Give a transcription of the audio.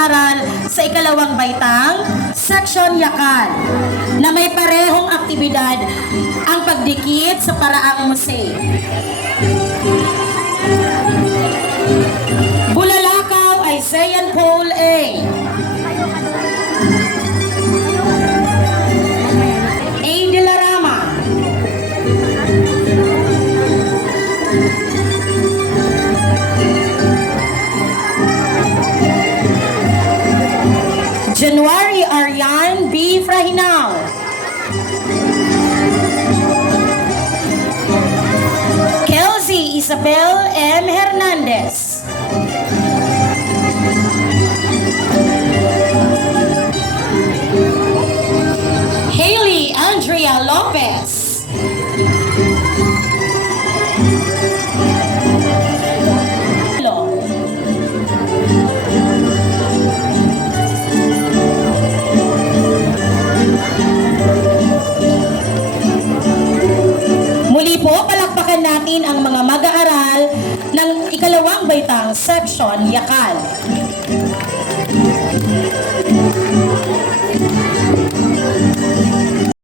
mag-aaral sa ikalawang baitang Section Yakal na may parehong aktibidad ang pagdikit sa paraang mosaic. Bulalakaw ay Zayan Paul A. A. De la Rama. January Arian B. Frahinal. Kelsey Isabel M. Hernandez. Haley Andrea Lopez. Muli po, palakpakan natin ang mga mag-aaral ng ikalawang baitang Section Yakal.